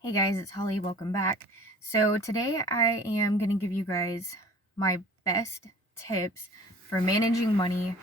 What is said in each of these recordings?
Hey guys, it's Holly. Welcome back. So today I am going to give you guys my best tips for managing money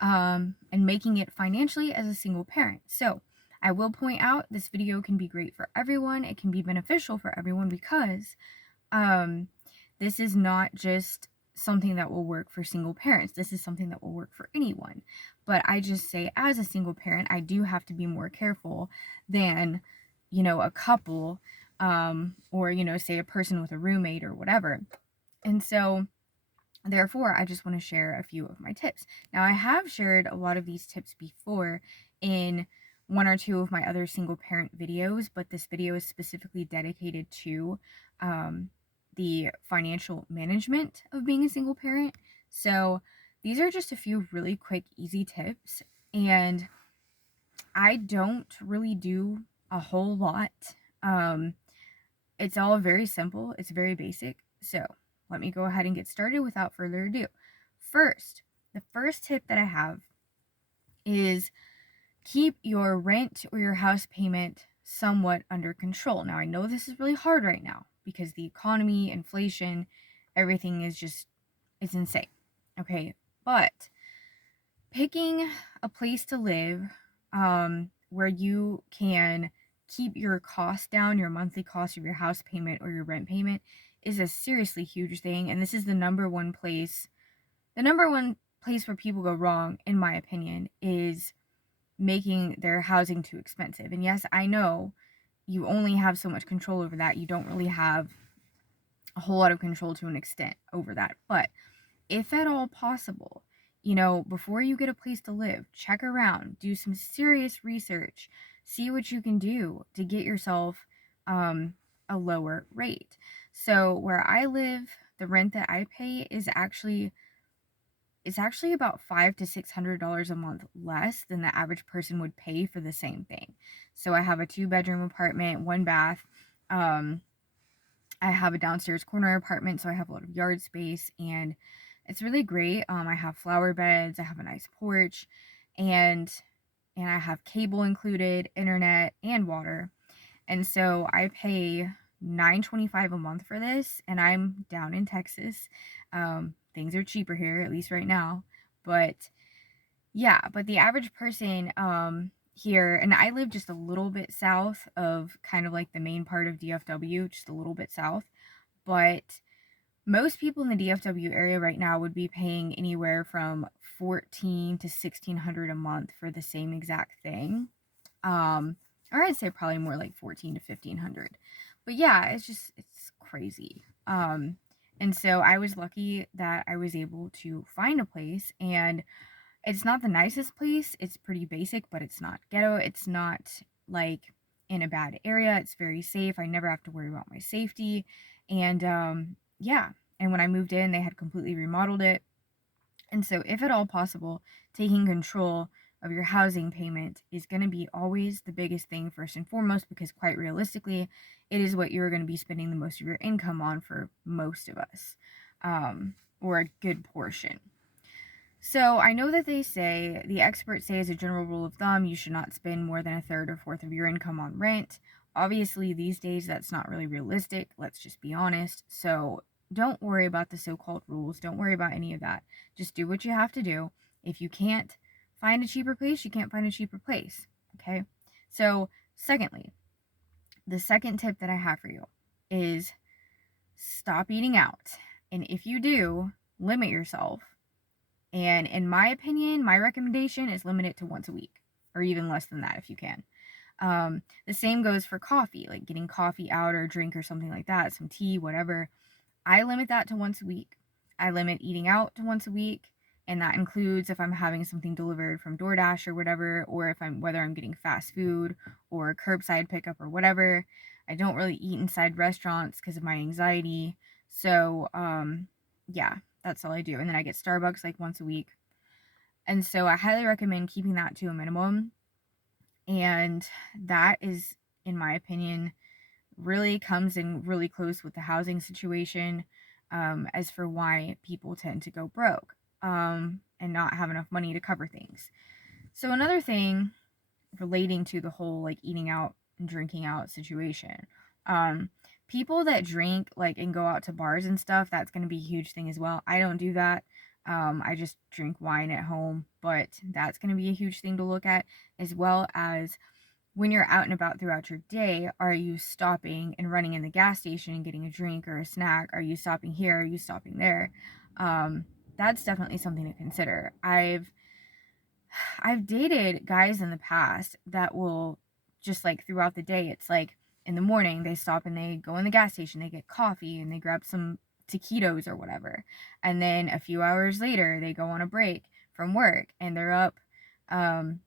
and making it financially as a single parent. So I will point out this video can be great for everyone. It can be beneficial for everyone because this is not just something that will work for single parents. This is something that will work for anyone. But I just say as a single parent, I do have to be more careful than, a couple or, say a person with a roommate or whatever. And so therefore, I just want to share a few of my tips. Now, I have shared a lot of these tips before in one or two of my other single parent videos, but this video is specifically dedicated to the financial management of being a single parent. So these are just a few really quick, easy tips. And I don't really do a whole lot. It's all very simple, it's very basic. So let me go ahead and get started without further ado. The first tip that I have is keep your rent or your house payment somewhat under control. Now, I know this is really hard right now because the economy, inflation, everything is just, it's insane. Okay, but picking a place to live where you can keep your costs down, your monthly cost of your house payment or your rent payment, is a seriously huge thing. And this is the number one place where people go wrong, in my opinion, is making their housing too expensive. And yes, I know you only have so much control over that. You don't really have a whole lot of control to an extent over that. But if at all possible, before you get a place to live, check around, do some serious research, see what you can do to get yourself a lower rate. So where I live, the rent that I pay is actually about $500 to $600 a month less than the average person would pay for the same thing. So I have a 2-bedroom apartment, 1 bath. I have a downstairs corner apartment, so I have a lot of yard space, and it's really great. I have flower beds, I have a nice porch, and I have cable included, internet, and water. And so I pay $9.25 a month for this, and I'm down in Texas. Things are cheaper here, at least right now. But yeah, but the average person here, and I live just a little bit south of kind of like the main part of DFW, just a little bit south. But most people in the DFW area right now would be paying anywhere from 14 to 1600 a month for the same exact thing. Or I'd say probably more like 14 to 1500. But yeah, it's crazy. And so I was lucky that I was able to find a place, and it's not the nicest place. It's pretty basic, but it's not ghetto. It's not like in a bad area. It's very safe. I never have to worry about my safety. And yeah, and when I moved in, they had completely remodeled it. And so, if at all possible, taking control of your housing payment is going to be always the biggest thing, first and foremost, because quite realistically, it is what you're going to be spending the most of your income on for most of us, or a good portion. So I know that the experts say, as a general rule of thumb, you should not spend more than a third or fourth of your income on rent. Obviously, these days, that's not really realistic. Let's just be honest. So don't worry about the so-called rules. Don't worry about any of that. Just do what you have to do. If you can't find a cheaper place, you can't find a cheaper place. Okay? So, secondly, the second tip that I have for you is stop eating out. And if you do, limit yourself. And in my opinion, my recommendation is limit it to once a week, or even less than that if you can. The same goes for coffee, like getting coffee out or a drink or something like that, some tea, whatever. I limit that to once a week. I limit eating out to once a week, and that includes if I'm having something delivered from DoorDash or whatever, or whether I'm getting fast food or curbside pickup or whatever. I don't really eat inside restaurants because of my anxiety. So, yeah, that's all I do. And then I get Starbucks like once a week. And so I highly recommend keeping that to a minimum. And that is, in my opinion, really comes in really close with the housing situation, as for why people tend to go broke and not have enough money to cover things. So another thing relating to the whole like eating out and drinking out situation, People that drink like and go out to bars and stuff, that's going to be a huge thing as well. I don't do that. I just drink wine at home, but that's going to be a huge thing to look at, as well as when you're out and about throughout your day, are you stopping and running in the gas station and getting a drink or a snack? Are you stopping here? Are you stopping there? That's definitely something to consider. I've dated guys in the past that will just like throughout the day, it's like in the morning they stop and they go in the gas station, they get coffee and they grab some taquitos or whatever. And then a few hours later, they go on a break from work and they're up, um,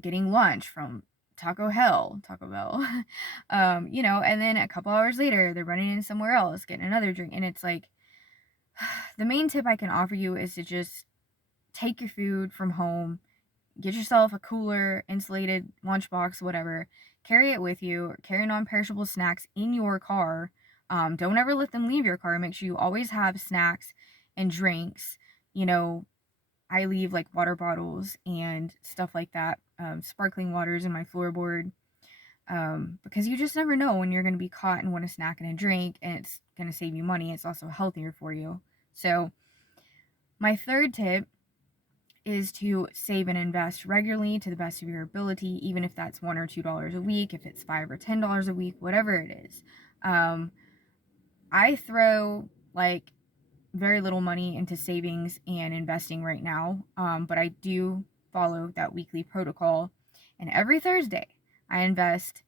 getting lunch from Taco Bell, and then a couple hours later, they're running in somewhere else, getting another drink. And it's like, the main tip I can offer you is to just take your food from home, get yourself a cooler, insulated lunchbox, whatever, carry it with you, carry non-perishable snacks in your car. Don't ever let them leave your car. Make sure you always have snacks and drinks. I leave like water bottles and stuff like that, sparkling waters in my floorboard, because you just never know when you're going to be caught and want a snack and a drink, and it's going to save you money. It's also healthier for you. So, my third tip is to save and invest regularly to the best of your ability, even if that's $1 or $2 a week, if it's $5 or $10 a week, whatever it is. I throw like very little money into savings and investing right now, but I do follow that weekly protocol. And every Thursday, I invest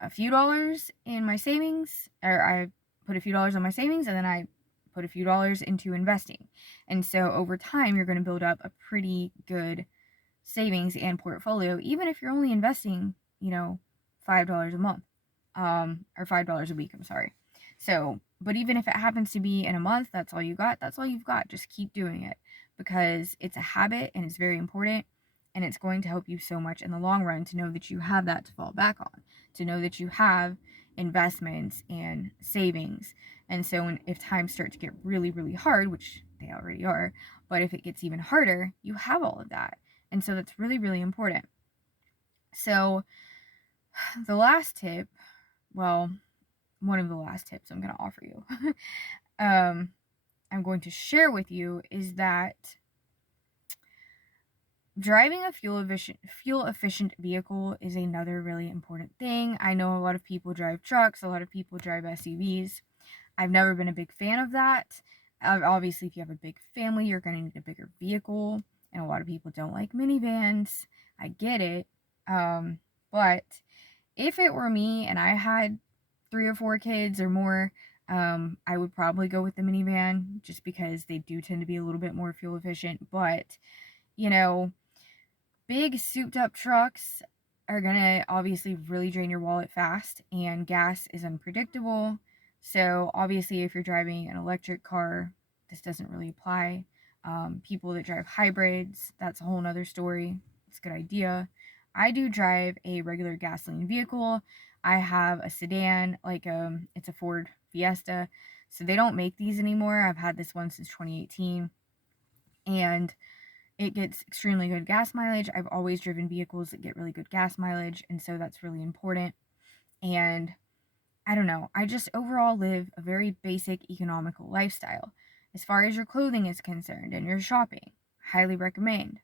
a few dollars in my savings, or I put a few dollars on my savings, and then I put a few dollars into investing. And so over time, you're going to build up a pretty good savings and portfolio, even if you're only investing, $5 a month, or $5 a week. I'm sorry. So, but even if it happens to be in a month, that's all you got. That's all you've got. Just keep doing it, because it's a habit and it's very important. And it's going to help you so much in the long run to know that you have that to fall back on, to know that you have investments and savings. And so if times start to get really, really hard, which they already are, but if it gets even harder, you have all of that. And so that's really, really important. So the last tip, well, one of the last tips I'm going to offer you, I'm going to share with you, is that driving a fuel efficient vehicle is another really important thing. I know a lot of people drive trucks, a lot of people drive SUVs. I've never been a big fan of that. Obviously, if you have a big family, you're going to need a bigger vehicle, and a lot of people don't like minivans. I get it. But if it were me and I had 3 or 4 kids or more, I would probably go with the minivan, just because they do tend to be a little bit more fuel efficient. But, big souped up trucks are gonna obviously really drain your wallet fast, and gas is unpredictable. So obviously, if you're driving an electric car, this doesn't really apply. People that drive hybrids, that's a whole nother story. It's a good idea. I do drive a regular gasoline vehicle. I have a sedan, like it's a Ford Fiesta. So they don't make these anymore. I've had this one since 2018, and it gets extremely good gas mileage. I've always driven vehicles that get really good gas mileage, and so that's really important. And I don't know, I just overall live a very basic economical lifestyle. As far as your clothing is concerned and your shopping, highly recommend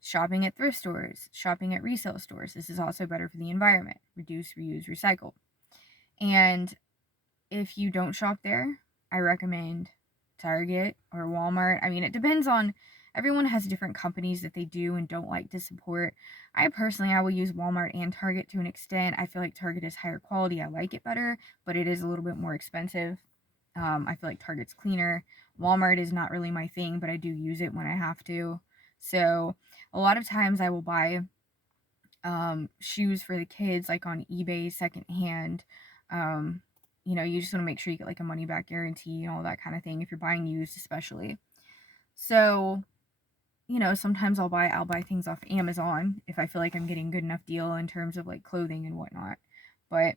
shopping at thrift stores, shopping at resale stores. This is also better for the environment. Reduce, reuse, recycle. And if you don't shop there, I recommend Target or Walmart. I mean, it depends on, everyone has different companies that they do and don't like to support. I will use Walmart and Target to an extent. I feel like Target is higher quality. I like it better, but it is a little bit more expensive. I feel like Target's cleaner. Walmart is not really my thing, but I do use it when I have to. So a lot of times I will buy shoes for the kids, like on eBay secondhand. You just want to make sure you get like a money back guarantee and all that kind of thing if you're buying used, especially. So, sometimes I'll buy things off Amazon if I feel like I'm getting a good enough deal in terms of like clothing and whatnot. But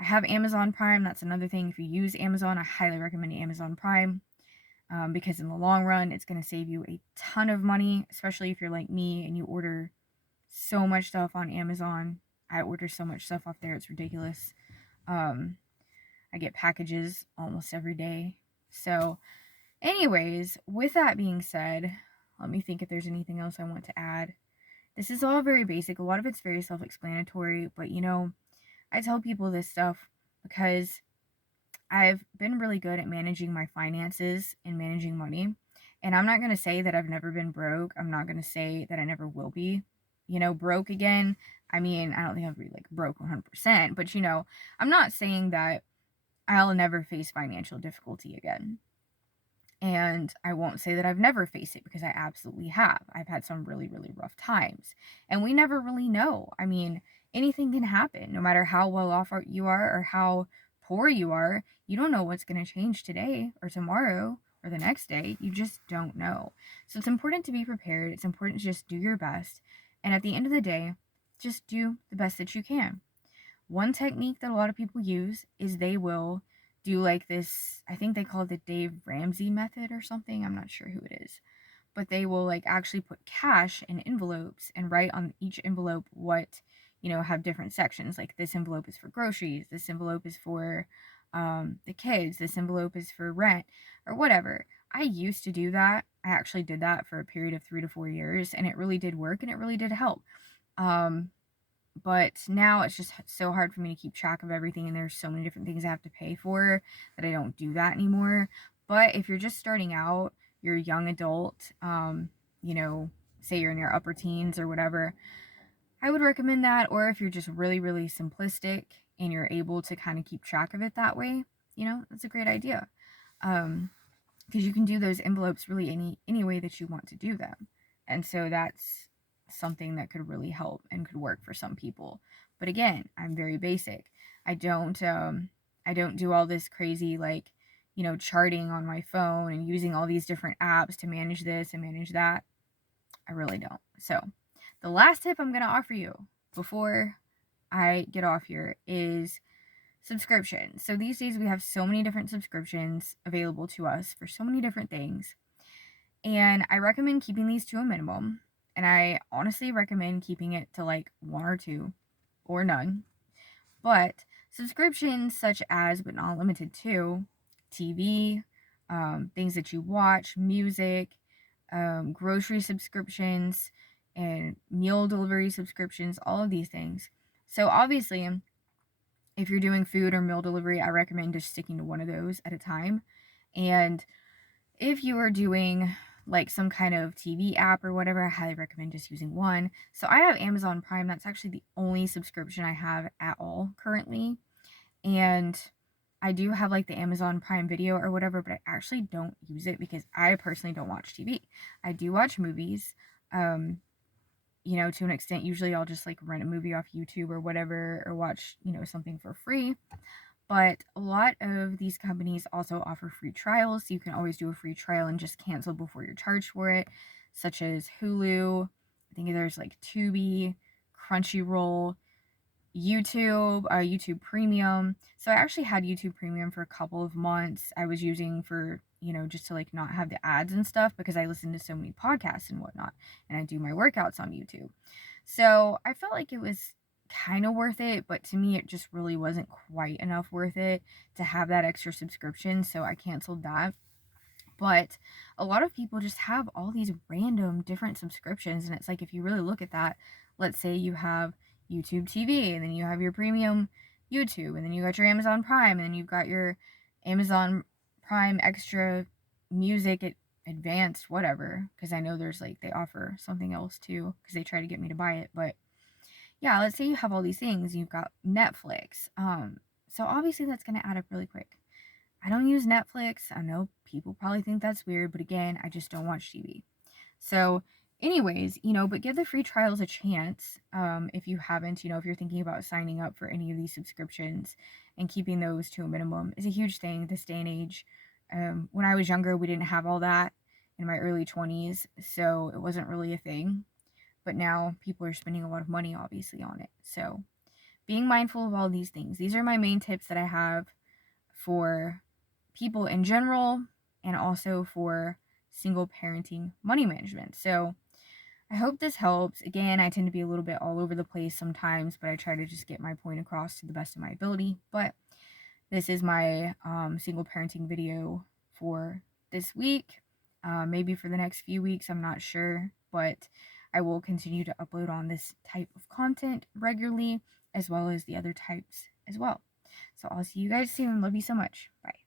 I have Amazon Prime. That's another thing. If you use Amazon, I highly recommend Amazon Prime, because in the long run, it's going to save you a ton of money, especially if you're like me and you order so much stuff on Amazon. I order so much stuff off there, it's ridiculous. Um, I get packages almost every day. So, anyways, with that being said, let me think if there's anything else I want to add. This is all very basic. A lot of it's very self explanatory, but I tell people this stuff because I've been really good at managing my finances and managing money. And I'm not going to say that I've never been broke. I'm not going to say that I never will be, broke again. I mean, I don't think I'll be like broke 100%, but I'm not saying that I'll never face financial difficulty again. And I won't say that I've never faced it because I absolutely have. I've had some really, really rough times. And we never really know. I mean, anything can happen no matter how well off you are or how poor you are. You don't know what's going to change today or tomorrow or the next day. You just don't know. So it's important to be prepared. It's important to just do your best. And at the end of the day, just do the best that you can. One technique that a lot of people use is they will do like this, I think they call it the Dave Ramsey method or something. I'm not sure who it is. But they will like actually put cash in envelopes and write on each envelope what, have different sections. Like this envelope is for groceries, this envelope is for the kids, this envelope is for rent or whatever. I used to do that. I actually did that for a period of 3 to 4 years, and it really did work and it really did help. But now it's just so hard for me to keep track of everything, and there's so many different things I have to pay for that I don't do that anymore. But if you're just starting out, you're a young adult, say you're in your upper teens or whatever, I would recommend that. Or if you're just really, really simplistic and you're able to kind of keep track of it that way, that's a great idea. Because you can do those envelopes really any way that you want to do them. And so that's something that could really help and could work for some people. But again, I'm very basic. I don't do all this crazy like, charting on my phone and using all these different apps to manage this and manage that. I really don't. So, the last tip I'm going to offer you before I get off here is subscription. So these days we have so many different subscriptions available to us for so many different things. And I recommend keeping these to a minimum. And I honestly recommend keeping it to like 1 or 2 or none. But subscriptions such as, but not limited to, TV, things that you watch, music, grocery subscriptions, and meal delivery subscriptions, all of these things. So obviously, if you're doing food or meal delivery, I recommend just sticking to one of those at a time. And if you are doing like some kind of TV app or whatever, I highly recommend just using one. So I have Amazon Prime. That's actually the only subscription I have at all currently. And I do have like the Amazon Prime Video or whatever, but I actually don't use it because I personally don't watch TV. I do watch movies, to an extent. Usually I'll just like rent a movie off YouTube or whatever, or watch, something for free. But a lot of these companies also offer free trials, so you can always do a free trial and just cancel before you're charged for it, such as Hulu. I think there's like Tubi, Crunchyroll, YouTube Premium. So I actually had YouTube Premium for a couple of months. I was using for, just to like not have the ads and stuff because I listen to so many podcasts and whatnot, and I do my workouts on YouTube. So I felt like it was kind of worth it, but to me it just really wasn't quite enough worth it to have that extra subscription, so I canceled that. But a lot of people just have all these random different subscriptions, and it's like, if you really look at that, let's say you have YouTube TV, and then you have your premium YouTube, and then you got your Amazon Prime, and then you've got your Amazon Prime extra music advanced whatever, because I know there's like they offer something else too because they try to get me to buy it. But yeah, let's say you have all these things. You've got Netflix. So obviously that's going to add up really quick. I don't use Netflix. I know people probably think that's weird, but again, I just don't watch TV. So anyways, but give the free trials a chance. If you haven't, if you're thinking about signing up for any of these subscriptions, and keeping those to a minimum is a huge thing this day and age. When I was younger, we didn't have all that in my early 20s, so it wasn't really a thing. But now people are spending a lot of money, obviously, on it. So being mindful of all these things. These are my main tips that I have for people in general, and also for single parenting money management. So I hope this helps. Again, I tend to be a little bit all over the place sometimes, but I try to just get my point across to the best of my ability. But this is my single parenting video for this week. Maybe for the next few weeks, I'm not sure, but I will continue to upload on this type of content regularly, as well as the other types as well. So I'll see you guys soon. Love you so much. Bye.